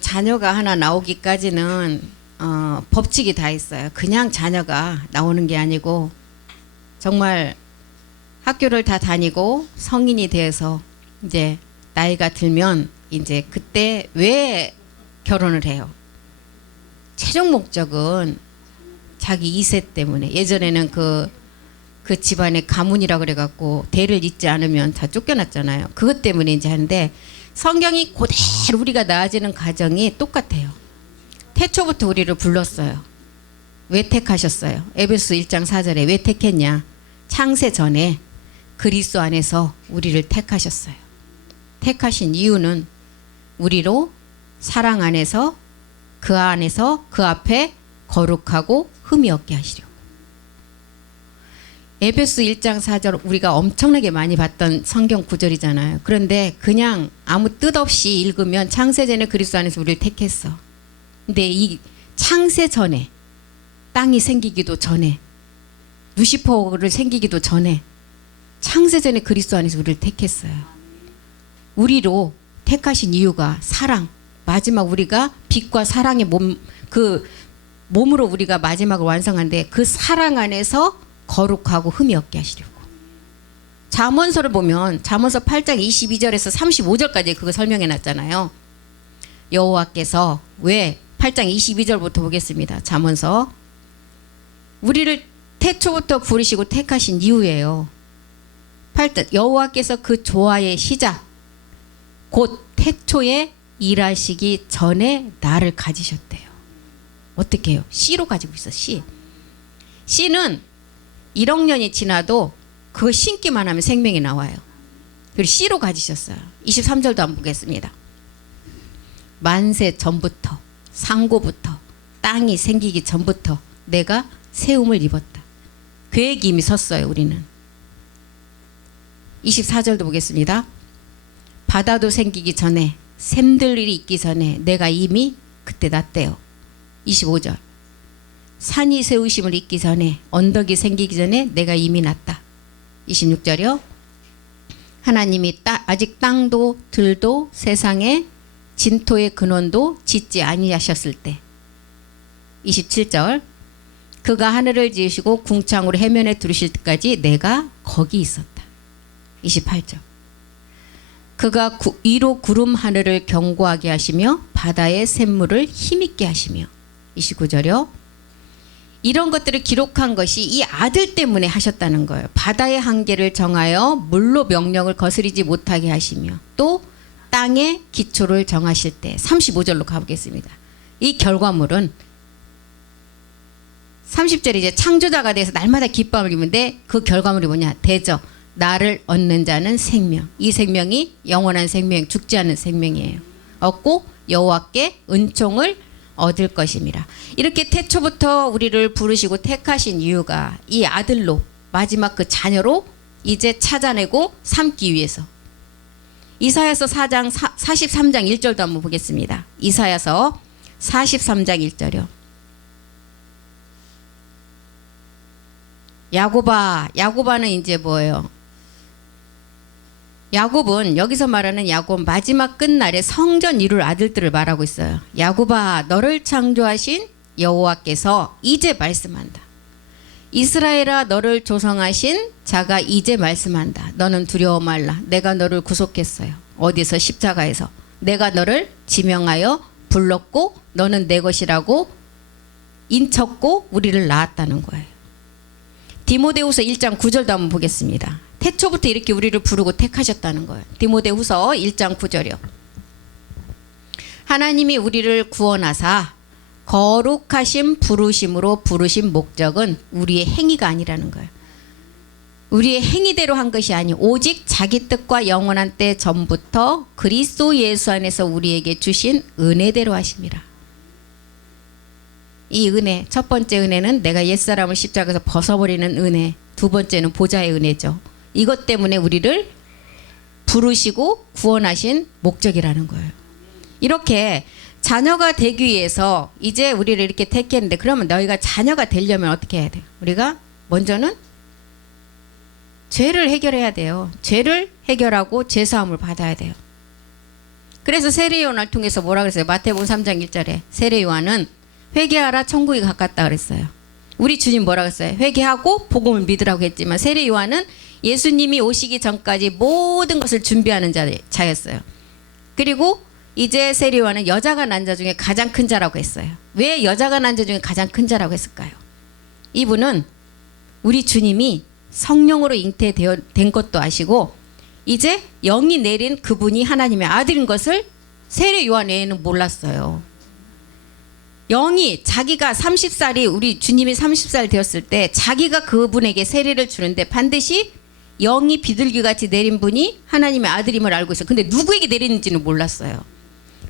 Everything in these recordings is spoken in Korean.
자녀가 하나 나오기까지는 법칙이 다 있어요. 그냥 자녀가 나오는 게 아니고 정말 학교를 다 다니고 성인이 돼서 이제 나이가 들면 이제 그때 왜 결혼을 해요? 최종 목적은 자기 2세 때문에. 예전에는 그 집안의 가문이라 그래갖고 대를 잇지 않으면 다 쫓겨났잖아요. 그것 때문에 이제 하는데 성경이 그대로 우리가 낳아지는 과정이 똑같아요. 태초부터 우리를 불렀어요. 왜 택하셨어요? 에베소 1장 4절에 왜 택했냐? 창세 전에 그리스도 안에서 우리를 택하셨어요. 택하신 이유는 우리로 사랑 안에서 그 앞에 거룩하고 흠이 없게 하시려고. 에베소 1장 4절 우리가 엄청나게 많이 봤던 성경 구절이잖아요. 그런데 그냥 아무 뜻 없이 읽으면 창세전에 그리스도 안에서 우리를 택했어. 근데 이 창세 전에 땅이 생기기도 전에 루시퍼를 생기기도 전에 창세전에 그리스도 안에서 우리를 택했어요. 우리로 택하신 이유가 사랑. 마지막 우리가 빛과 사랑의 몸으로 우리가 마지막을 완성한데 그 사랑 안에서 거룩하고 흠이 없게 하시려고. 잠언서를 보면 잠언서 8장 22절에서 35절까지 그거 설명해 놨잖아요. 여호와께서 왜 8장 22절부터 보겠습니다. 잠언서. 우리를 태초부터 부르시고 택하신 이유예요. 8절 여호와께서 그 조화의 시작 곧 태초에 일하시기 전에 나를 가지셨대요. 어떻게 해요? 씨로 가지고 있어. 씨. 씨는 1억 년이 지나도 그거 심기만 하면 생명이 나와요. 그리고 씨로 가지셨어요. 23절도 한번 보겠습니다. 만세 전부터 상고부터 땅이 생기기 전부터 내가 세움을 입었다. 계획이 이미 섰어요. 우리는. 24절도 보겠습니다. 바다도 생기기 전에 샘들 일이 있기 전에 내가 이미 그때 났대요. 25절 산이 세우심을 잊기 전에 언덕이 생기기 전에 내가 이미 났다. 26절이요. 하나님이 아직 땅도 들도 세상에 진토의 근원도 짓지 아니하셨을 때. 27절 그가 하늘을 지으시고 궁창으로 해면에 두르실 때까지 내가 거기 있었다. 28절 그가 위로 구름 하늘을 견고하게 하시며 바다의 샘물을 힘있게 하시며. 29절이요. 이런 것들을 기록한 것이 이 아들 때문에 하셨다는 거예요. 바다의 한계를 정하여 물로 명령을 거스리지 못하게 하시며 또 땅의 기초를 정하실 때. 35절로 가보겠습니다. 이 결과물은 30절에 이제 창조자가 돼서 날마다 기뻐함을 입는데 그 결과물이 뭐냐? 대저 나를 얻는 자는 생명. 이 생명이 영원한 생명, 죽지 않는 생명이에요. 얻고 여호와께 은총을 얻을 것입니다. 이렇게 태초부터 우리를 부르시고 택하신 이유가 이 아들로 마지막 그 자녀로 이제 찾아내고 삼기 위해서. 이사야서 43장 1절도 한번 보겠습니다. 이사야서 43장 1절이요. 야곱아는 이제 뭐예요? 야곱은 여기서 말하는 야곱 마지막 끝날에 성전 이룰 아들들을 말하고 있어요. 야곱아 너를 창조하신 여호와께서 이제 말씀한다. 이스라엘아 너를 조성하신 자가 이제 말씀한다. 너는 두려워 말라. 내가 너를 구속했어요. 어디서? 십자가에서. 내가 너를 지명하여 불렀고 너는 내 것이라고 인쳤고 우리를 낳았다는 거예요. 디모데후서 1장 9절도 한번 보겠습니다. 태초부터 이렇게 우리를 부르고 택하셨다는 거예요. 디모데후서 1장 9절이요. 하나님이 우리를 구원하사 거룩하신 부르심으로 부르신 목적은 우리의 행위가 아니라는 거예요. 우리의 행위대로 한 것이 아니 오직 자기 뜻과 영원한 때 전부터 그리스도 예수 안에서 우리에게 주신 은혜대로 하심이라. 이 은혜, 첫 번째 은혜는 내가 옛사람을 십자가에서 벗어버리는 은혜, 두 번째는 보좌의 은혜죠. 이것 때문에 우리를 부르시고 구원하신 목적이라는 거예요. 이렇게 자녀가 되기 위해서 이제 우리를 이렇게 택했는데 그러면 너희가 자녀가 되려면 어떻게 해야 돼요? 우리가 먼저는 죄를 해결해야 돼요. 죄를 해결하고 죄사함을 받아야 돼요. 그래서 세례 요한을 통해서 뭐라 그랬어요? 마태복음 3장 1절에 세례 요한은 회개하라 천국이 가깝다 그랬어요. 우리 주님 뭐라 그랬어요? 회개하고 복음을 믿으라고 했지만 세례 요한은 예수님이 오시기 전까지 모든 것을 준비하는 자였어요. 그리고 이제 세례 요한은 여자가 난 자 중에 가장 큰 자라고 했어요. 왜 여자가 난 자 중에 가장 큰 자라고 했을까요? 이분은 우리 주님이 성령으로 잉태된 것도 아시고 이제 영이 내린 그분이 하나님의 아들인 것을 세례 요한 외에는 몰랐어요. 영이 자기가 30살이 우리 주님이 30살 되었을 때 자기가 그분에게 세례를 주는데 반드시 영이 비둘기같이 내린 분이 하나님의 아들임을 알고 있어요. 근데 누구에게 내리는지는 몰랐어요.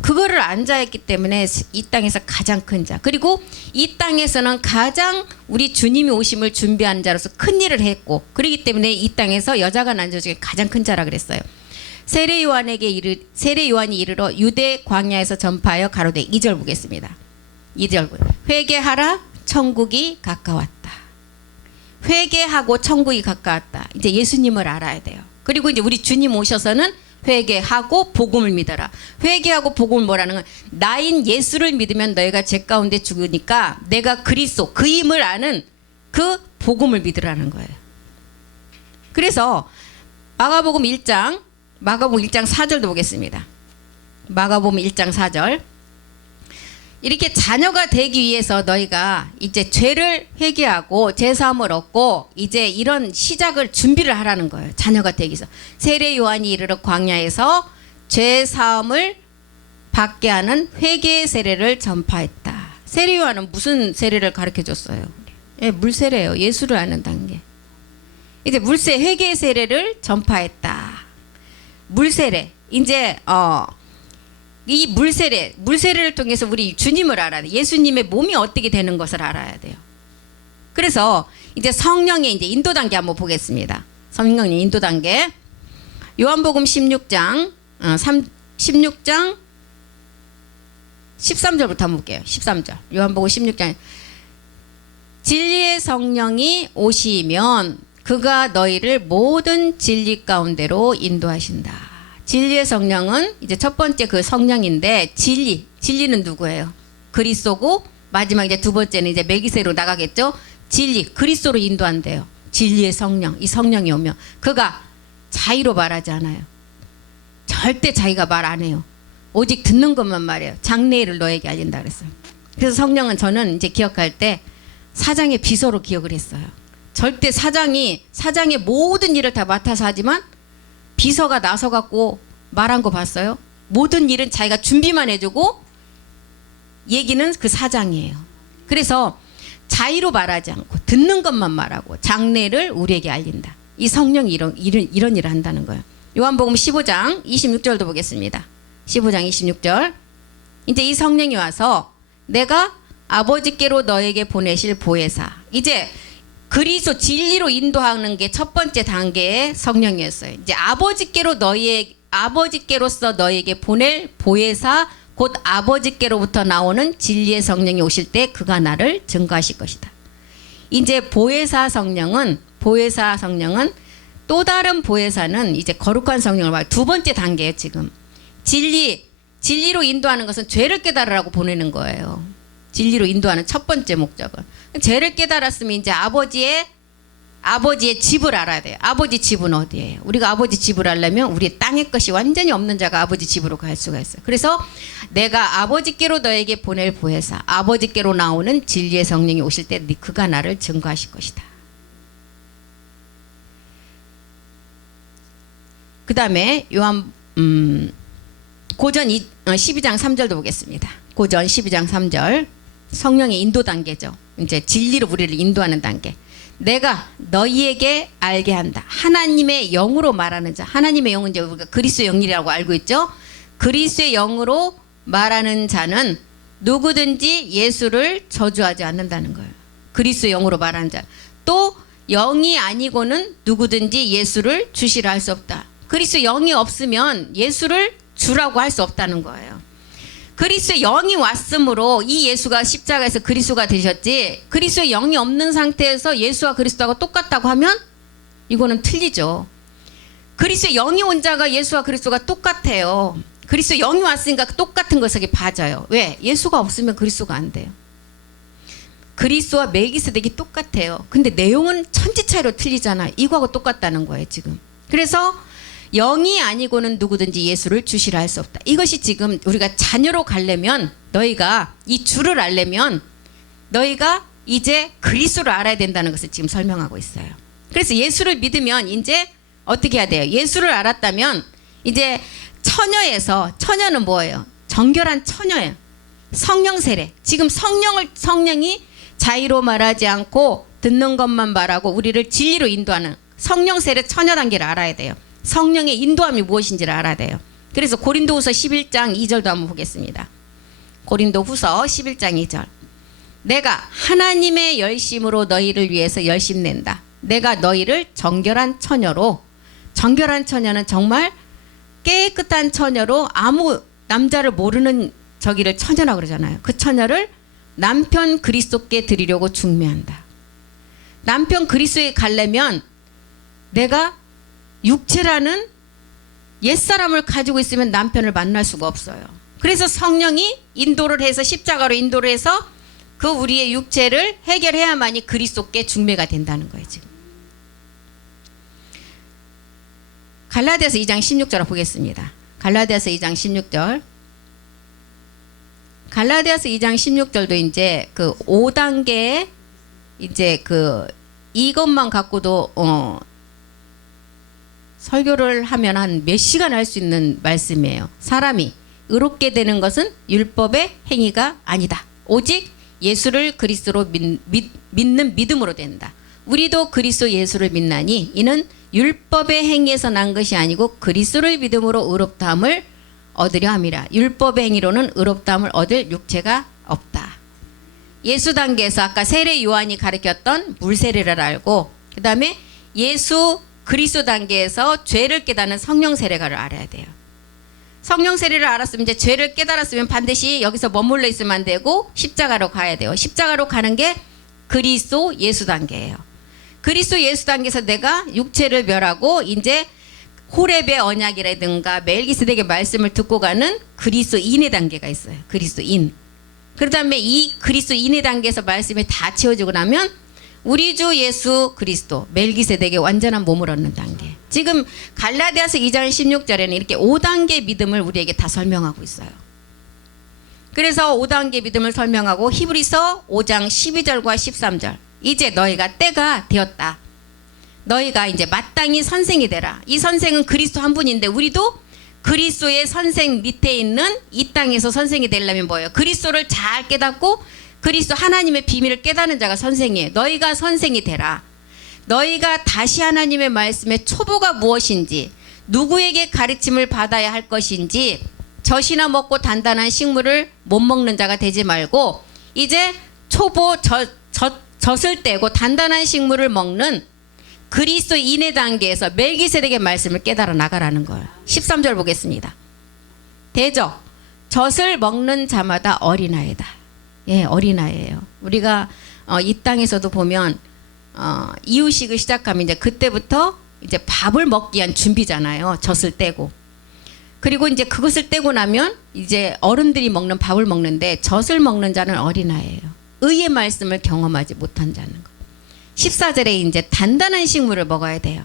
그거를 안자했기 때문에 이 땅에서 가장 큰 자, 그리고 이 땅에서는 가장 우리 주님이 오심을 준비하는 자로서 큰 일을 했고, 그렇기 때문에 이 땅에서 여자가 난 자 중에 가장 큰 자라 그랬어요. 세례 요한이 이르러 유대 광야에서 전파하여 가로되 2절 보겠습니다. 2절 회개하라 천국이 가까웠다. 회개하고 천국이 가까웠다. 이제 예수님을 알아야 돼요. 그리고 이제 우리 주님 오셔서는 회개하고 복음을 믿어라. 회개하고 복음을 뭐라는 건 나인 예수를 믿으면 너희가 죄 가운데 죽으니까 내가 그리스도 그임을 아는 그 복음을 믿으라는 거예요. 그래서 마가복음 1장 4절도 보겠습니다. 마가복음 1장 4절 이렇게 자녀가 되기 위해서 너희가 이제 죄를 회개하고 제사함을 얻고 이제 이런 시작을 준비를 하라는 거예요. 자녀가 되기 위해서. 세례 요한이 이르러 광야에서 죄사함을 받게 하는 회개의 세례를 전파했다. 세례 요한은 무슨 세례를 가르쳐 줬어요? 예, 물세례예요. 예수를 아는 단계. 이제 물세 회개의 세례를 전파했다. 물세례. 이제 이 물세례를 통해서 우리 주님을 알아야 돼요. 예수님의 몸이 어떻게 되는 것을 알아야 돼요. 그래서 이제 성령의 이제 인도 단계 한번 보겠습니다. 성령의 인도 단계. 요한복음 16장 13절부터 한번 볼게요. 13절. 요한복음 16장. 진리의 성령이 오시면 그가 너희를 모든 진리 가운데로 인도하신다. 진리의 성령은 이제 첫 번째 그 성령인데 진리는 누구예요? 그리스도고 마지막 이제 두 번째는 이제 메기세로 나가겠죠. 진리 그리스도로 인도한대요. 진리의 성령, 이 성령이 오면 그가 자의로 말하지 않아요. 절대 자기가 말 안 해요. 오직 듣는 것만 말해요. 장래일을 너에게 알린다 그랬어요. 그래서 성령은 저는 이제 기억할 때 사장의 비서로 기억을 했어요. 절대 사장의 모든 일을 다 맡아서 하지만 비서가 나서 갖고 말한 거 봤어요? 모든 일은 자기가 준비만 해주고 얘기는 그 사장이에요. 그래서 자의로 말하지 않고 듣는 것만 말하고 장래를 우리에게 알린다. 이 성령이 이런 일을 한다는 거예요. 요한복음 15장 26절도 보겠습니다. 15장 26절. 이제 이 성령이 와서 내가 아버지께로 너에게 보내실 보혜사. 이제 그리스도 진리로 인도하는 게 첫 번째 단계의 성령이었어요. 이제 아버지께로서 너에게 보낼 보혜사, 곧 아버지께로부터 나오는 진리의 성령이 오실 때 그가 나를 증거하실 것이다. 이제 보혜사 성령은 또 다른 보혜사는 이제 거룩한 성령을 말해요. 두 번째 단계예요. 지금 진리로 인도하는 것은 죄를 깨달으라고 보내는 거예요. 진리로 인도하는 첫 번째 목적은 죄를 깨달았으면 이제 아버지의 집을 알아야 돼요. 아버지 집은 어디예요? 우리가 아버지 집을 알려면 우리 땅의 것이 완전히 없는 자가 아버지 집으로 갈 수가 있어요. 그래서 내가 아버지께로 너에게 보낼 보혜사, 아버지께로 나오는 진리의 성령이 오실 때 그가 나를 증거하실 것이다. 그 다음에 고전 12장 3절도 보겠습니다. 고전 12장 3절. 성령의 인도 단계죠. 이제 진리로 우리를 인도하는 단계. 내가 너희에게 알게 한다. 하나님의 영으로 말하는 자. 하나님의 영은 이제 우리가 그리스도의 영이라고 알고 있죠. 그리스도의 영으로 말하는 자는 누구든지 예수를 저주하지 않는다는 거예요. 그리스도의 영으로 말하는 자. 또 영이 아니고는 누구든지 예수를 주시라 할 수 없다. 그리스도의 영이 없으면 예수를 주라고 할 수 없다는 거예요. 그리스도의 영이 왔으므로 이 예수가 십자가에서 그리스도가 되셨지, 그리스도의 영이 없는 상태에서 예수와 그리스도하고 똑같다고 하면 이거는 틀리죠. 그리스도의 영이 온 자가 예수와 그리스도가 똑같아요. 그리스도 영이 왔으니까 똑같은 것에게 봐져요. 왜? 예수가 없으면 그리스도가 안 돼요. 그리스도와 멜기세덱이 똑같아요. 근데 내용은 천지 차이로 틀리잖아. 이거하고 똑같다는 거예요 지금. 그래서 영이 아니고는 누구든지 예수를 주시라 할 수 없다. 이것이 지금 우리가 자녀로 가려면, 너희가 이 주를 알려면 너희가 이제 그리스도를 알아야 된다는 것을 지금 설명하고 있어요. 그래서 예수를 믿으면 이제 어떻게 해야 돼요? 예수를 알았다면 이제 처녀에서, 처녀는 뭐예요? 정결한 처녀예요. 성령 세례. 지금 성령이 자의로 말하지 않고 듣는 것만 말하고 우리를 진리로 인도하는 성령 세례 처녀 단계를 알아야 돼요. 성령의 인도함이 무엇인지를 알아야 돼요. 그래서 고린도후서 11장 2절도 한번 보겠습니다. 고린도후서 11장 2절. 내가 하나님의 열심으로 너희를 위해서 열심낸다. 내가 너희를 정결한 처녀로, 정결한 처녀는 정말 깨끗한 처녀로, 아무 남자를 모르는 저기를 처녀라고 그러잖아요. 그 처녀를 남편 그리스도께 드리려고 중매한다. 남편 그리스도에 가려면 내가 육체라는 옛사람을 가지고 있으면 남편을 만날 수가 없어요. 그래서 성령이 인도를 해서, 십자가로 인도를 해서 그 우리의 육체를 해결해야만이 그리스도께 중매가 된다는 거예요 지금. 갈라디아서 2장 16절 보겠습니다. 갈라디아서 2장 16절. 갈라디아서 2장 16절도 이제 그 5단계의 이제 그 이것만 갖고도 설교를 하면 한 몇 시간 할 수 있는 말씀이에요. 사람이 의롭게 되는 것은 율법의 행위가 아니다. 오직 예수를 그리스도로 믿는 믿음으로 된다. 우리도 그리스도 예수를 믿나니 이는 율법의 행위에서 난 것이 아니고 그리스도를 믿음으로 의롭다함을 얻으려 함이라. 율법의 행위로는 의롭다함을 얻을 육체가 없다. 예수 단계에서 아까 세례 요한이 가르쳤던 물세례를 알고, 그 다음에 예수 그리스도 단계에서 죄를 깨닫는 성령 세례가를 알아야 돼요. 성령 세례를 알았으면, 이제 죄를 깨달았으면 반드시 여기서 머물러 있으면 안 되고 십자가로 가야 돼요. 십자가로 가는 게 그리스도 예수 단계예요. 그리스도 예수 단계에서 내가 육체를 멸하고 이제 호렙의 언약이라든가 멜기세덱의 말씀을 듣고 가는 그리스도인의 단계가 있어요. 그리스도인. 그 다음에 이 그리스도인의 단계에서 말씀이 다 채워지고 나면 우리 주 예수 그리스도 멜기세덱의 완전한 몸을 얻는 단계. 지금 갈라디아서 2장 16절에는 이렇게 5단계 믿음을 우리에게 다 설명하고 있어요. 그래서 5단계 믿음을 설명하고 히브리서 5장 12절과 13절. 이제 너희가 때가 되었다. 너희가 이제 마땅히 선생이 되라. 이 선생은 그리스도 한 분인데 우리도 그리스도의 선생 밑에 있는 이 땅에서 선생이 되려면 뭐예요? 그리스도를 잘 깨닫고 그리스도 하나님의 비밀을 깨닫는 자가 선생이에요. 너희가 선생이 되라. 너희가 다시 하나님의 말씀의 초보가 무엇인지, 누구에게 가르침을 받아야 할 것인지, 젖이나 먹고 단단한 식물을 못 먹는 자가 되지 말고 이제 초보 젖을 떼고 단단한 식물을 먹는 그리스도인의 단계에서 멜기세덱의 말씀을 깨달아 나가라는 거예요. 13절 보겠습니다. 대적, 젖을 먹는 자마다 어린아이다. 예, 어린아이예요. 우리가 이 땅에서도 보면 이유식을 시작하면 이제 그때부터 이제 밥을 먹기 위한 준비잖아요. 젖을 떼고. 그리고 이제 그것을 떼고 나면 이제 어른들이 먹는 밥을 먹는데 젖을 먹는 자는 어린아이예요. 의의 말씀을 경험하지 못한 자는 거. 14절에 이제 단단한 식물을 먹어야 돼요.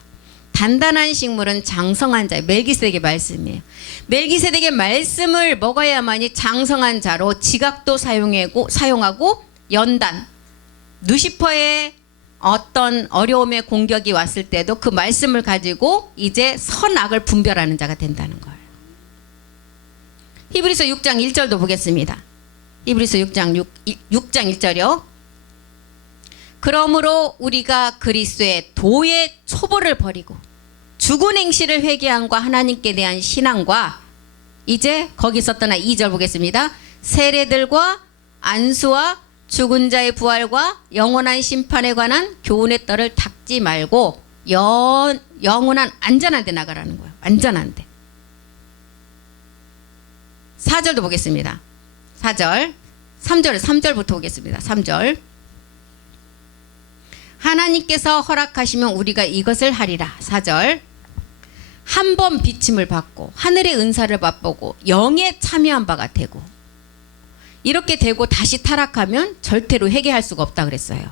단단한 식물은 장성한 자, 멜기세덱의 말씀이에요. 멜기세덱의 말씀을 먹어야만이 장성한 자로 지각도 사용하고 연단, 누시퍼의 어떤 어려움의 공격이 왔을 때도 그 말씀을 가지고 이제 선악을 분별하는 자가 된다는 거예요. 히브리서 6장 1절도 보겠습니다. 히브리서 6장 1절이요. 그러므로 우리가 그리스도의 도의 초보를 버리고 죽은 행실을 회개함과 하나님께 대한 신앙과 이제 거기 썼던 2절 보겠습니다. 세례들과 안수와 죽은 자의 부활과 영원한 심판에 관한 교훈의 떨을 닦지 말고 영원한 안전한 데 나가라는 거예요. 안전한 데. 4절도 보겠습니다. 4절. 3절부터 보겠습니다. 3절. 하나님께서 허락하시면 우리가 이것을 하리라. 4절. 한 번 비침을 받고 하늘의 은사를 맛보고 영에 참여한 바가 되고, 이렇게 되고 다시 타락하면 절대로 회개할 수가 없다 그랬어요.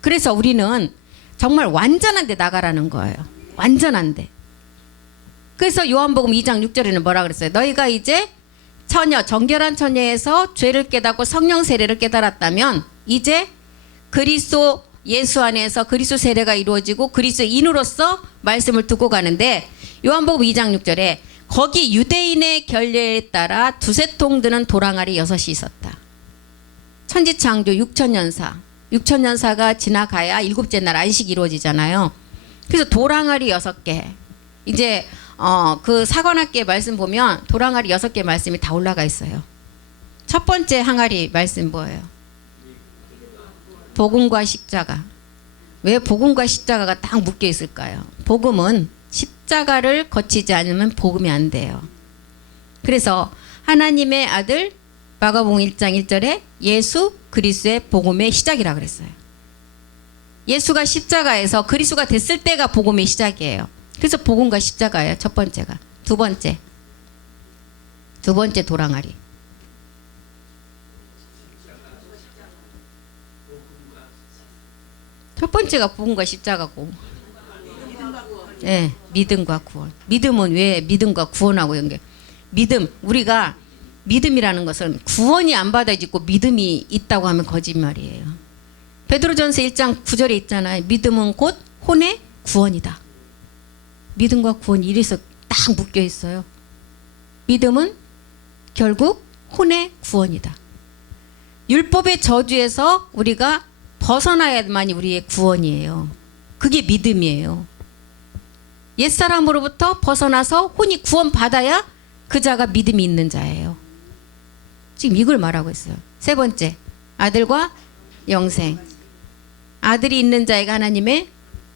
그래서 우리는 정말 완전한 데 나가라는 거예요. 완전한 데. 그래서 요한복음 2장 6절에는 뭐라 그랬어요? 너희가 이제 처녀, 정결한 처녀에서 죄를 깨닫고 성령 세례를 깨달았다면 이제 그리스도 예수 안에서 그리스도 세례가 이루어지고 그리스도인으로서 말씀을 듣고 가는데, 요한복음 2장 6절에 거기 유대인의 결례에 따라 두세 통 드는 도랑아리 6이 있었다. 천지창조 6천년사가 지나가야 일곱째 날 안식이 이루어지잖아요. 그래서 도랑아리 6개. 이제 그 사관학계 말씀 보면 도랑아리 6개 말씀이 다 올라가 있어요. 첫 번째 항아리 말씀 뭐예요? 복음과 십자가. 왜 복음과 십자가가 딱 묶여 있을까요? 복음은 십자가를 거치지 않으면 복음이 안 돼요. 그래서 하나님의 아들 마가복음 1장 1절에 예수 그리스도의 복음의 시작이라 그랬어요. 예수가 십자가에서 그리스도가 됐을 때가 복음의 시작이에요. 그래서 복음과 십자가예요. 첫 번째가. 두 번째 도랑아리. 첫 번째가 복음과 십자가고, 네, 믿음과 구원. 믿음은 왜 믿음과 구원하고 연결? 믿음, 우리가 믿음이라는 것은 구원이 안 받아지고 믿음이 있다고 하면 거짓말이에요. 베드로전서 1장 9절에 있잖아요. 믿음은 곧 혼의 구원이다. 믿음과 구원이 이래서 딱 묶여 있어요. 믿음은 결국 혼의 구원이다. 율법의 저주에서 우리가 벗어나야만이 우리의 구원이에요. 그게 믿음이에요. 옛사람으로부터 벗어나서 혼이 구원받아야 그 자가 믿음이 있는 자예요. 지금 이걸 말하고 있어요. 세 번째, 아들과 영생. 아들이 있는 자에게 하나님의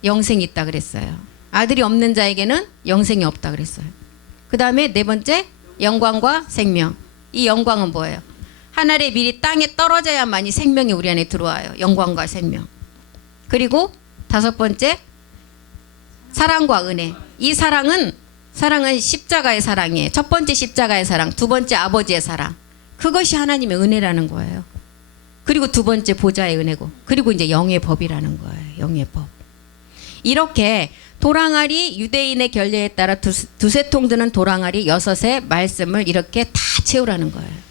영생이 있다 그랬어요. 아들이 없는 자에게는 영생이 없다 그랬어요. 그 다음에 네 번째, 영광과 생명. 이 영광은 뭐예요? 하늘의 밀이 땅에 떨어져야만이 생명이 우리 안에 들어와요. 영광과 생명. 그리고 다섯 번째, 사랑과 은혜. 이 사랑은 십자가의 사랑이에요. 첫 번째 십자가의 사랑, 두 번째 아버지의 사랑. 그것이 하나님의 은혜라는 거예요. 그리고 두 번째 보좌의 은혜고, 그리고 이제 영의 법이라는 거예요. 영의 법. 이렇게 도랑아리, 유대인의 결례에 따라 두세 통 드는 도랑아리 6의 말씀을 이렇게 다 채우라는 거예요.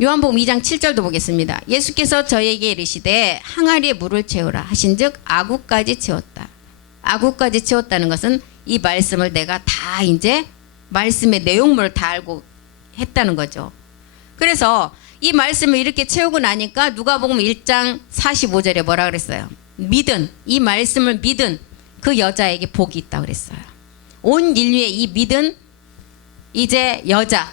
요한복음 2장 7절도 보겠습니다. 예수께서 저에게 이르시되 항아리에 물을 채우라 하신즉 아구까지 채웠다. 아구까지 채웠다는 것은 이 말씀을 내가 다 이제 말씀의 내용물을 다 알고 했다는 거죠. 그래서 이 말씀을 이렇게 채우고 나니까 누가복음 1장 45절에 뭐라 그랬어요? 믿은, 이 말씀을 믿은 그 여자에게 복이 있다고 그랬어요. 온 인류의 이 믿은 이제 여자,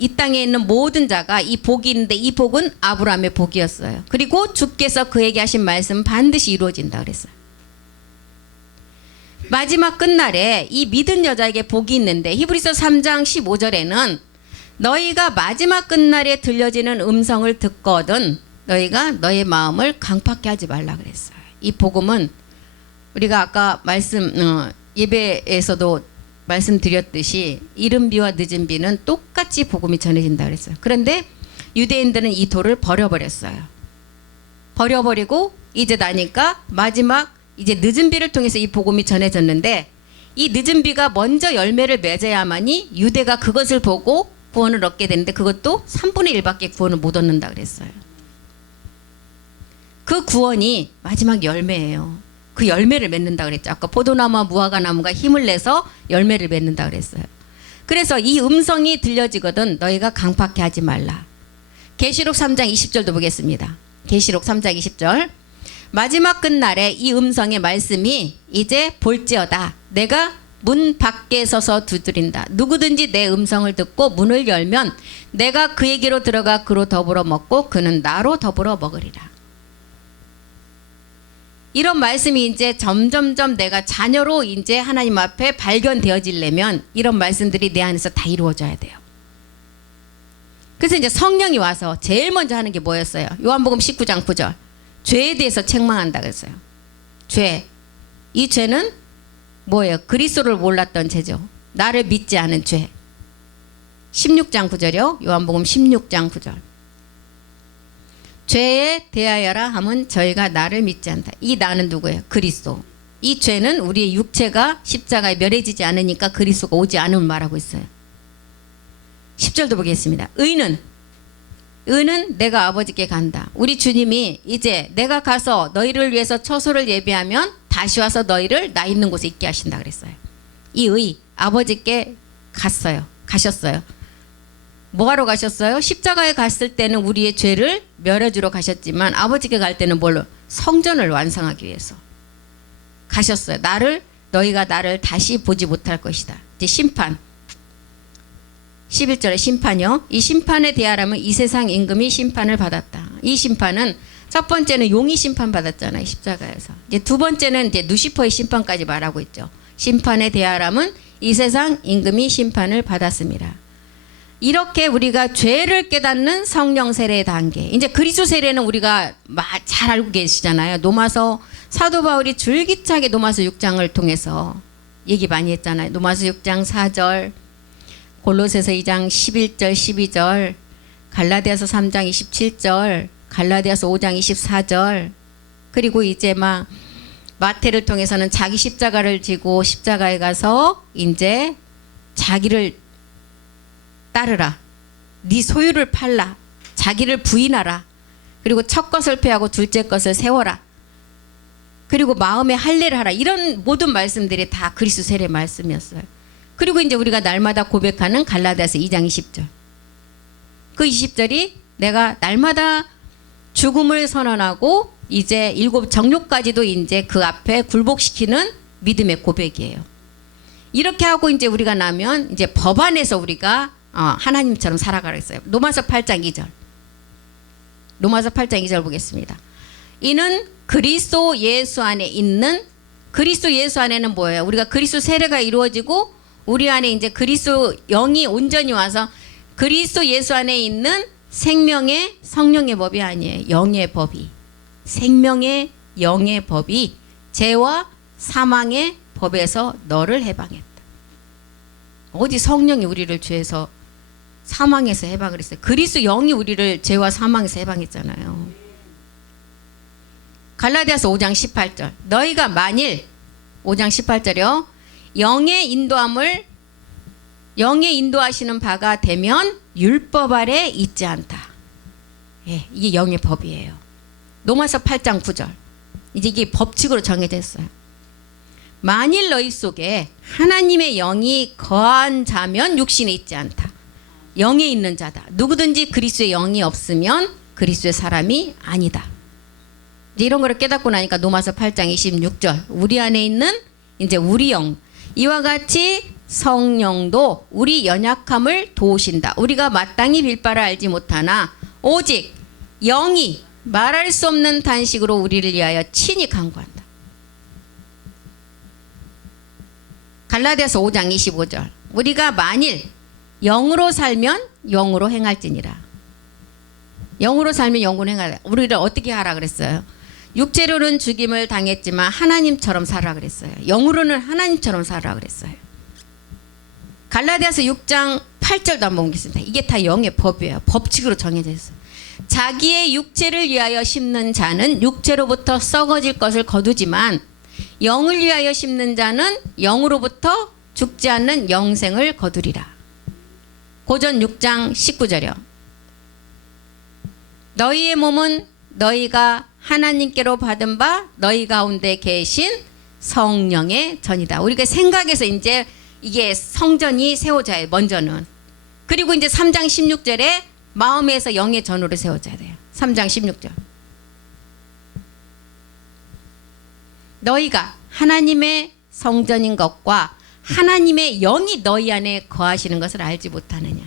이 땅에 있는 모든 자가 이 복이 있는데, 이 복은 아브라함의 복이었어요. 그리고 주께서 그에게 하신 말씀은 반드시 이루어진다 그랬어요. 마지막 끝날에 이 믿은 여자에게 복이 있는데, 히브리서 3장 15절에는 너희가 마지막 끝날에 들려지는 음성을 듣거든 너희가 너의 마음을 강팍게 하지 말라 그랬어요. 이 복음은 우리가 아까 예배에서도 말씀드렸듯이 이른 비와 늦은 비는 똑같이 복음이 전해진다 그랬어요. 그런데 유대인들은 이 도를 버려버렸어요. 버려버리고 이제 나니까 마지막 이제 늦은 비를 통해서 이 복음이 전해졌는데, 이 늦은 비가 먼저 열매를 맺어야만이 유대가 그것을 보고 구원을 얻게 되는데, 그것도 3분의 1밖에 구원을 못 얻는다 그랬어요. 그 구원이 마지막 열매예요. 그 열매를 맺는다 그랬죠. 아까 포도나무와 무화과나무가 힘을 내서 열매를 맺는다 그랬어요. 그래서 이 음성이 들려지거든 너희가 강팍해 하지 말라. 계시록 3장 20절도 보겠습니다. 계시록 3장 20절. 마지막 끝날에 이 음성의 말씀이 이제 볼지어다. 내가 문 밖에 서서 두드린다. 누구든지 내 음성을 듣고 문을 열면 내가 그에게로 들어가 그로 더불어 먹고 그는 나로 더불어 먹으리라. 이런 말씀이 이제 점점점 내가 자녀로 이제 하나님 앞에 발견되어지려면 이런 말씀들이 내 안에서 다 이루어져야 돼요. 그래서 이제 성령이 와서 제일 먼저 하는 게 뭐였어요? 요한복음 19장 9절. 죄에 대해서 책망한다 그랬어요. 죄. 이 죄는 뭐예요? 그리스도를 몰랐던 죄죠. 나를 믿지 않은 죄. 16장 9절이요. 요한복음 16장 9절. 죄에 대하여라 함은 저희가 나를 믿지 않다. 이 나는 누구예요? 그리스도. 이 죄는 우리의 육체가 십자가에 멸해지지 않으니까 그리스도가 오지 않음을 말하고 있어요. 10절도 보겠습니다. 의는 내가 아버지께 간다. 우리 주님이 이제 내가 가서 너희를 위해서 처소를 예비하면 다시 와서 너희를 나 있는 곳에 있게 하신다 그랬어요. 이 의 아버지께 가셨어요. 뭐하러 가셨어요? 십자가에 갔을 때는 우리의 죄를 멸해주러 가셨지만 아버지께 갈 때는 뭘로? 성전을 완성하기 위해서 가셨어요. 너희가 나를 다시 보지 못할 것이다. 이제 심판. 11절에 심판이요. 이 심판에 대하라면 이 세상 임금이 심판을 받았다. 이 심판은 첫 번째는 용이 심판받았잖아요. 십자가에서. 이제 두 번째는 이제 누시퍼의 심판까지 말하고 있죠. 심판에 대하라면 이 세상 임금이 심판을 받았습니다. 이렇게 우리가 죄를 깨닫는 성령 세례의 단계. 이제 그리스도 세례는 우리가 잘 알고 계시잖아요. 노마서 사도 바울이 줄기차게 노마서 6장을 통해서 얘기 많이 했잖아요. 노마서 6장 4절, 골로새서 2장 11절 12절, 갈라디아서 3장 27절, 갈라디아서 5장 24절, 그리고 이제 마태를 통해서는 자기 십자가를 지고 십자가에 가서 이제 자기를 따르라. 네 소유를 팔라. 자기를 부인하라. 그리고 첫 것을 패하고 둘째 것을 세워라. 그리고 마음에 할례를 하라. 이런 모든 말씀들이 다 그리스도 세례 말씀이었어요. 그리고 이제 우리가 날마다 고백하는 갈라디아서 2장 20절. 그 20절이 내가 날마다 죽음을 선언하고 이제 7 정욕까지도 이제 그 앞에 굴복시키는 믿음의 고백이에요. 이렇게 하고 이제 우리가 나면 이제 법 안에서 우리가 하나님처럼 살아가라 했어요. 로마서 8장 2절. 로마서 8장 2절 보겠습니다. 이는 그리스도 예수 안에 있는, 그리스도 예수 안에는 뭐예요? 우리가 그리스도 세례가 이루어지고 우리 안에 이제 그리스도 영이 온전히 와서 그리스도 예수 안에 있는 생명의 성령의 법이 아니에요. 영의 법이. 생명의 영의 법이 죄와 사망의 법에서 너를 해방했다. 어디 성령이 우리를 죄에서 사망에서 해방을 했어요. 그리스도 영이 우리를 죄와 사망에서 해방했잖아요. 갈라디아서 5장 18절. 너희가 만일 5장 18절이요. 영의 인도하시는 바가 되면 율법 아래 있지 않다. 예, 이게 영의 법이에요. 로마서 8장 9절. 이제 이게 법칙으로 정해져 있어요. 만일 너희 속에 하나님의 영이 거한 자면 육신에 있지 않다. 영에 있는 자다. 누구든지 그리스도의 영이 없으면 그리스도의 사람이 아니다. 이제 이런 거를 깨닫고 나니까 로마서 8장 26절. 우리 안에 있는 이제 우리 영. 이와 같이 성령도 우리 연약함을 도우신다. 우리가 마땅히 빌 바를 알지 못하나 오직 영이 말할 수 없는 단식으로 우리를 위하여 친히 간구한다. 갈라디아서 5장 25절. 우리가 만일 영으로 살면 영으로 행할지니라. 영으로 살면 영으로 행하라. 우리를 어떻게 하라 그랬어요? 육체로는 죽임을 당했지만 하나님처럼 살아 그랬어요. 영으로는 하나님처럼 살아 그랬어요. 갈라디아서 6장 8절도 한번 보겠습니다. 이게 다 영의 법이에요. 법칙으로 정해져 있어요. 자기의 육체를 위하여 심는 자는 육체로부터 썩어질 것을 거두지만 영을 위하여 심는 자는 영으로부터 죽지 않는 영생을 거두리라. 고전 6장 19절이요. 너희의 몸은 너희가 하나님께로 받은 바 너희 가운데 계신 성령의 전이다. 우리가 생각해서 이제 이게 성전이 세워져야 해요. 먼저는. 그리고 이제 3장 16절에 마음에서 영의 전으로 세워져야 돼요. 3장 16절. 너희가 하나님의 성전인 것과 하나님의 영이 너희 안에 거하시는 것을 알지 못하느냐.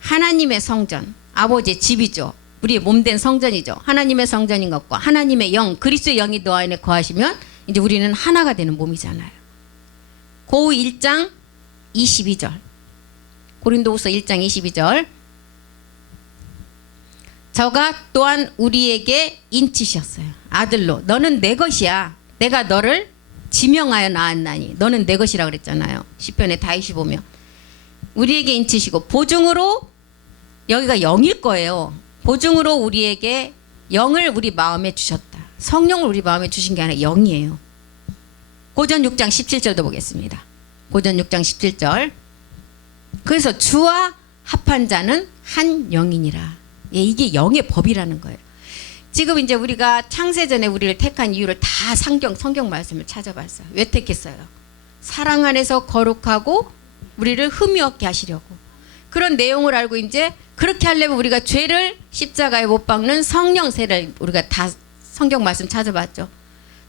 하나님의 성전, 아버지의 집이죠. 우리의 몸된 성전이죠. 하나님의 성전인 것과 하나님의 영, 그리스도의 영이 너 안에 거하시면 이제 우리는 하나가 되는 몸이잖아요. 고우 1장 22절. 고린도후서 1장 22절. 저가 또한 우리에게 인치셨어요. 아들로 너는 내 것이야. 내가 너를 지명하여 낳았나니 너는 내 것이라 그랬잖아요. 시편에 다윗이 보면 우리에게 인치시고 보증으로 여기가 영일 거예요. 보증으로 우리에게 영을 우리 마음에 주셨다. 성령을 우리 마음에 주신 게 아니라 영이에요. 고전 6장 17절도 보겠습니다. 고전 6장 17절. 그래서 주와 합한 자는 한 영이니라. 예, 이게 영의 법이라는 거예요. 지금 이제 우리가 창세전에 우리를 택한 이유를 다 성경 말씀을 찾아봤어요. 왜 택했어요? 사랑 안에서 거룩하고 우리를 흠이 없게 하시려고. 그런 내용을 알고 이제 그렇게 하려면 우리가 죄를 십자가에 못 박는 성령 세례를 우리가 다 성경 말씀 찾아봤죠.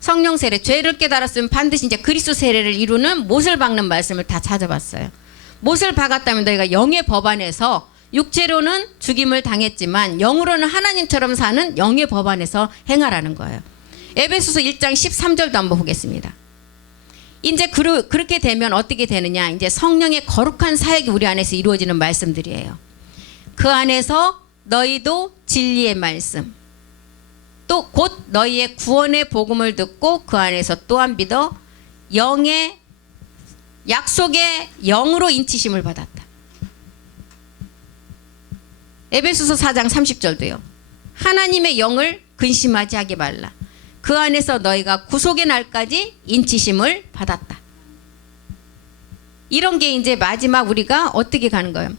성령 세례, 죄를 깨달았으면 반드시 이제 그리스도 세례를 이루는 못을 박는 말씀을 다 찾아봤어요. 못을 박았다면 너희가 영의 법 안에서 육체로는 죽임을 당했지만 영으로는 하나님처럼 사는 영의 법 안에서 행하라는 거예요. 에베소서 1장 13절도 한번 보겠습니다. 이제 그렇게 되면 어떻게 되느냐? 이제 성령의 거룩한 사역이 우리 안에서 이루어지는 말씀들이에요. 그 안에서 너희도 진리의 말씀, 또 곧 너희의 구원의 복음을 듣고 그 안에서 또한 믿어 영의 약속의 영으로 인치심을 받았다. 에베소서 4장 30절도요. 하나님의 영을 근심하지 하게 말라. 그 안에서 너희가 구속의 날까지 인치심을 받았다. 이런 게 이제 마지막 우리가 어떻게 가는 거예요?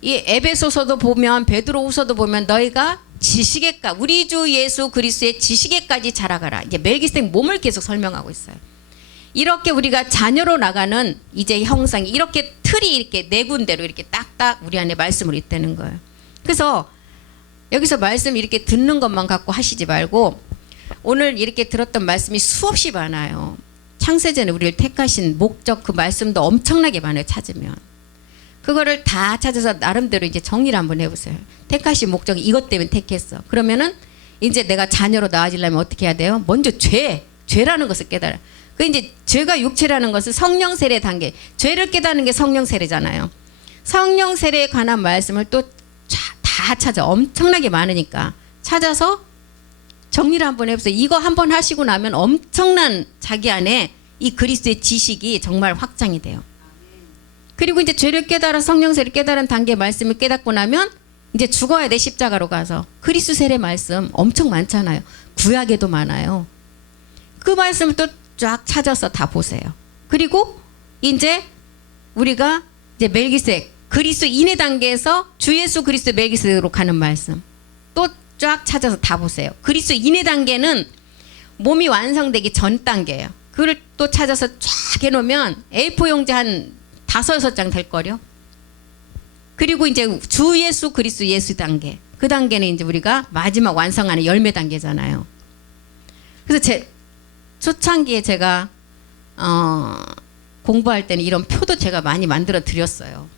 이 에베소서도 보면 베드로후서도 보면 너희가 지식에까 우리 주 예수 그리스도의 지식에까지 자라가라. 이제 멜기세덱 몸을 계속 설명하고 있어요. 이렇게 우리가 자녀로 나가는 이제 형상이 이렇게 틀이 이렇게 네 군데로 이렇게 딱딱 우리 안에 말씀을 있다는 거예요. 그래서 여기서 말씀 이렇게 듣는 것만 갖고 하시지 말고 오늘 이렇게 들었던 말씀이 수없이 많아요. 창세전에 우리를 택하신 목적 그 말씀도 엄청나게 많아요. 찾으면 그거를 다 찾아서 나름대로 이제 정리를 한번 해보세요. 택하신 목적이 이것 때문에 택했어. 그러면은 이제 내가 자녀로 나아지려면 어떻게 해야 돼요? 먼저 죄라는 것을 깨달아. 그 이제 죄가 육체라는 것은 성령 세례 단계. 죄를 깨닫는 게 성령 세례잖아요. 성령 세례에 관한 말씀을 또 다 찾아. 엄청나게 많으니까 찾아서 정리를 한번 해보세요. 이거 한번 하시고 나면 엄청난 자기 안에 이 그리스도의 지식이 정말 확장이 돼요. 그리고 이제 죄를 깨달아 성령 세례를 깨달은 단계 말씀을 깨닫고 나면 이제 죽어야 돼. 십자가로 가서. 그리스도 세례 말씀 엄청 많잖아요. 구약에도 많아요. 그 말씀을 또 쫙 찾아서 다 보세요. 그리고 이제 우리가 이제 멜기세덱 그리스도인의 단계에서 주 예수 그리스도 멜기세덱으로 가는 말씀 또 쫙 찾아서 다 보세요. 그리스도인의 단계는 몸이 완성되기 전 단계예요. 그걸 또 찾아서 쫙 해놓으면 A4 용지 한 5-6장 될 거요. 그리고 이제 주 예수 그리스도 예수 단계. 그 단계는 이제 우리가 마지막 완성하는 열매 단계잖아요. 그래서 초창기에 제가 공부할 때는 이런 표도 제가 많이 만들어 드렸어요.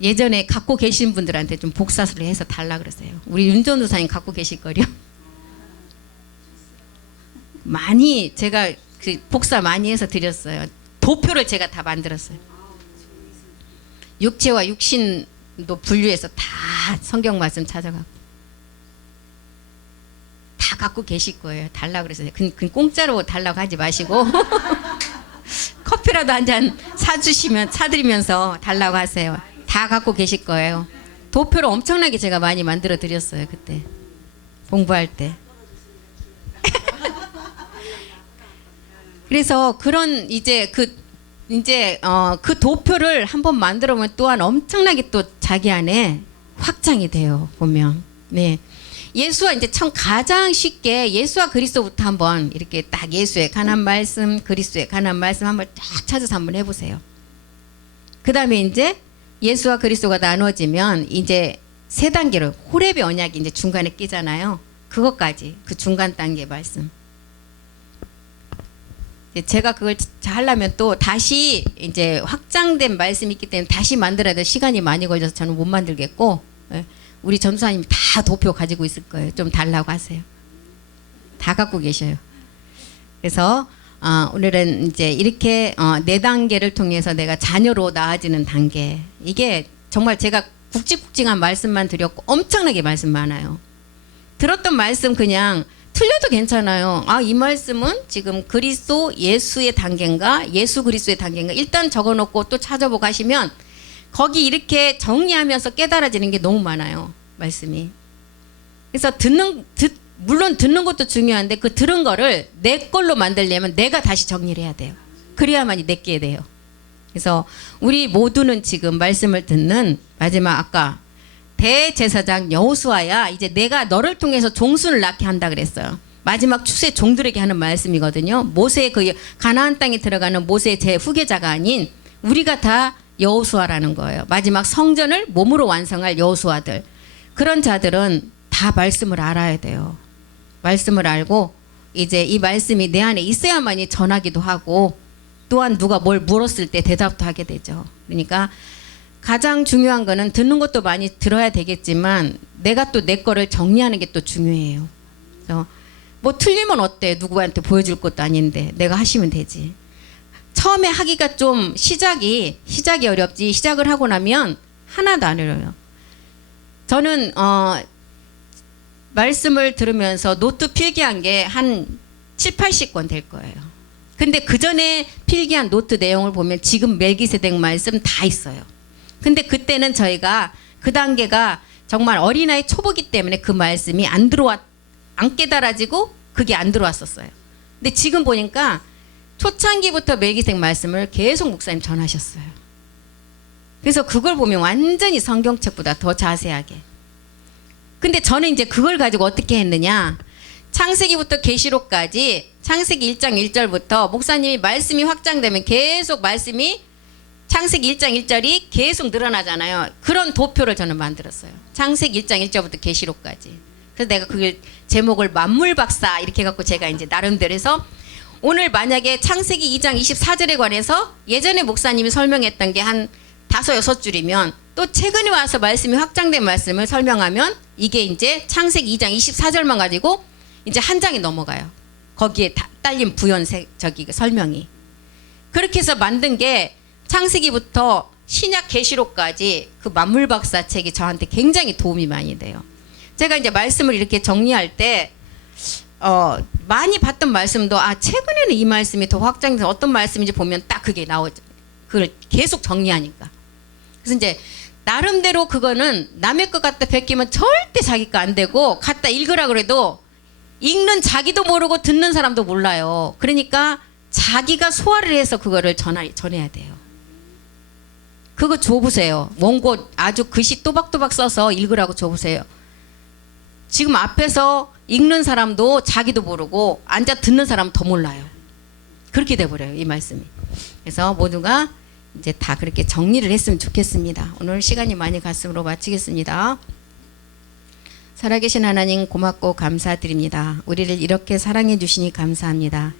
예전에 갖고 계신 분들한테 좀 복사를 해서 달라 그러세요. 우리 윤전도사님 갖고 계실 거요. 많이 제가 그 복사 많이 해서 드렸어요. 도표를 제가 다 만들었어요. 육체와 육신도 분류해서 다 성경 말씀 찾아가고 다 갖고 계실 거예요. 달라 그래서 그 공짜로 달라고 하지 마시고 커피라도 한 잔 사드리면서 달라고 하세요. 다 갖고 계실 거예요. 도표를 엄청나게 제가 많이 만들어 드렸어요. 그때 공부할 때. 그래서 그런 이제 그 도표를 한번 만들어 보면 또한 엄청나게 또 자기 안에 확장이 돼요. 보면. 네. 예수와 이제 참 가장 쉽게 예수와 그리스도부터 한번 이렇게 딱 예수에 관한 말씀, 그리스도에 관한 말씀 한번 딱 찾아서 한번 해보세요. 그 다음에 이제 예수와 그리스도가 나눠지면 이제 세 단계로 호렙의 언약이 이제 중간에 끼잖아요. 그것까지 그 중간 단계 말씀. 제가 그걸 하려면 또 다시 이제 확장된 말씀이 있기 때문에 다시 만들어야 될 시간이 많이 걸려서 저는 못 만들겠고 우리 전도사님이 다 도표 가지고 있을 거예요. 좀 달라고 하세요. 다 갖고 계셔요. 그래서 오늘은 이제 이렇게 4단계를 통해서 내가 자녀로 나아지는 단계. 이게 정말 제가 굵직굵직한 말씀만 드렸고 엄청나게 말씀 많아요. 들었던 말씀 그냥 틀려도 괜찮아요. 아, 이 말씀은 지금 그리스도 예수의 단계인가 예수 그리스도의 단계인가 일단 적어놓고 또 찾아보고 하시면 거기 이렇게 정리하면서 깨달아지는 게 너무 많아요. 말씀이. 그래서 물론 듣는 것도 중요한데 그 들은 거를 내 걸로 만들려면 내가 다시 정리를 해야 돼요. 그래야만이 내게 돼요. 그래서 우리 모두는 지금 말씀을 듣는 마지막 아까 대제사장 여호수아야 이제 내가 너를 통해서 종순을 낳게 한다 그랬어요. 마지막 추수의 종들에게 하는 말씀이거든요. 모세의 그 가나안 땅에 들어가는 모세의 제 후계자가 아닌 우리가 다 여호수아라는 거예요. 마지막 성전을 몸으로 완성할 여호수아들. 그런 자들은 다 말씀을 알아야 돼요. 말씀을 알고 이제 이 말씀이 내 안에 있어야만이 전하기도 하고 또한 누가 뭘 물었을 때 대답도 하게 되죠. 그러니까 가장 중요한 거는 듣는 것도 많이 들어야 되겠지만 내가 또 내 거를 정리하는 게 또 중요해요. 그래서 뭐 틀리면 어때? 누구한테 보여줄 것도 아닌데 내가 하시면 되지. 처음에 하기가 좀 시작이 어렵지 시작을 하고 나면 하나도 안 어려워요. 저는 말씀을 들으면서 노트 필기한 게 한 7, 80권 될 거예요. 근데 그 전에 필기한 노트 내용을 보면 지금 멜기세덱 말씀 다 있어요. 근데 그때는 저희가 그 단계가 정말 어린아이 초보기 때문에 그 말씀이 안 깨달아지고 그게 안 들어왔었어요. 근데 지금 보니까 초창기부터 멜기세덱 말씀을 계속 목사님 전하셨어요. 그래서 그걸 보면 완전히 성경책보다 더 자세하게. 근데 저는 이제 그걸 가지고 어떻게 했느냐. 창세기부터 계시록까지 창세기 1장 1절부터 목사님이 말씀이 확장되면 계속 말씀이 창세기 1장 1절이 계속 늘어나잖아요. 그런 도표를 저는 만들었어요. 창세기 1장 1절부터 계시록까지. 그래서 내가 그걸 제목을 만물박사 이렇게 해갖고 제가 이제 나름대로 해서 오늘 만약에 창세기 2장 24절에 관해서 예전에 목사님이 설명했던 게 한 5, 6줄이면 또 최근에 와서 말씀이 확장된 말씀을 설명하면 이게 이제 창세기 2장 24절만 가지고 이제 한 장이 넘어가요. 거기에 딸린 설명이. 그렇게 해서 만든 게 창세기부터 신약 계시록까지 그 만물박사 책이 저한테 굉장히 도움이 많이 돼요. 제가 이제 말씀을 이렇게 정리할 때 많이 봤던 말씀도 최근에는 이 말씀이 더 확장돼서 어떤 말씀인지 보면 딱 그게 나오죠. 그걸 계속 정리하니까. 그래서 이제 나름대로 그거는 남의 것 갖다 베끼면 절대 자기 거 안 되고 갖다 읽으라 그래도 읽는 자기도 모르고 듣는 사람도 몰라요. 그러니까 자기가 소화를 해서 그거를 전해야 돼요. 그거 줘보세요. 원고 아주 글씨 또박또박 써서 읽으라고 줘보세요. 지금 앞에서 읽는 사람도 자기도 모르고 앉아 듣는 사람은 더 몰라요. 그렇게 돼버려요. 이 말씀이. 그래서 모두가 이제 다 그렇게 정리를 했으면 좋겠습니다. 오늘 시간이 많이 갔으므로 마치겠습니다. 살아계신 하나님 고맙고 감사드립니다. 우리를 이렇게 사랑해 주시니 감사합니다.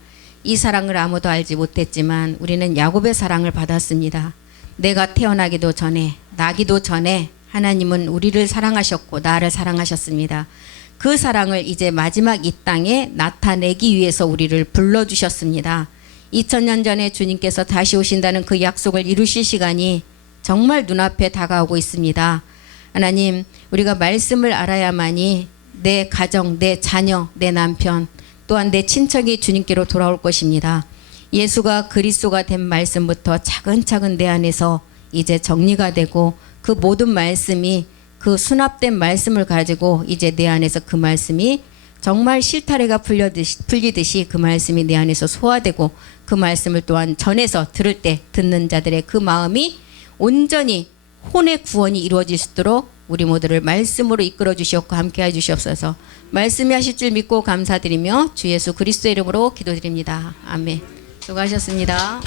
이 사랑을 아무도 알지 못했지만 우리는 야곱의 사랑을 받았습니다. 내가 태어나기도 전에 나기도 전에 하나님은 우리를 사랑하셨고 나를 사랑하셨습니다. 그 사랑을 이제 마지막 이 땅에 나타내기 위해서 우리를 불러주셨습니다. 2000년 전에 주님께서 다시 오신다는 그 약속을 이루실 시간이 정말 눈앞에 다가오고 있습니다. 하나님, 우리가 말씀을 알아야만이 내 가정, 내 자녀, 내 남편, 또한 내 친척이 주님께로 돌아올 것입니다. 예수가 그리스도가 된 말씀부터 차근차근 내 안에서 이제 정리가 되고 그 모든 말씀이 그 수납된 말씀을 가지고 이제 내 안에서 그 말씀이 정말 실타래가 풀리듯이 그 말씀이 내 안에서 소화되고 그 말씀을 또한 전해서 들을 때 듣는 자들의 그 마음이 온전히 혼의 구원이 이루어질 수 있도록 우리 모두를 말씀으로 이끌어 주시옵고 함께 해 주시옵소서. 말씀이 하실 줄 믿고 감사드리며 주 예수 그리스도의 이름으로 기도드립니다. 아멘. 수고하셨습니다.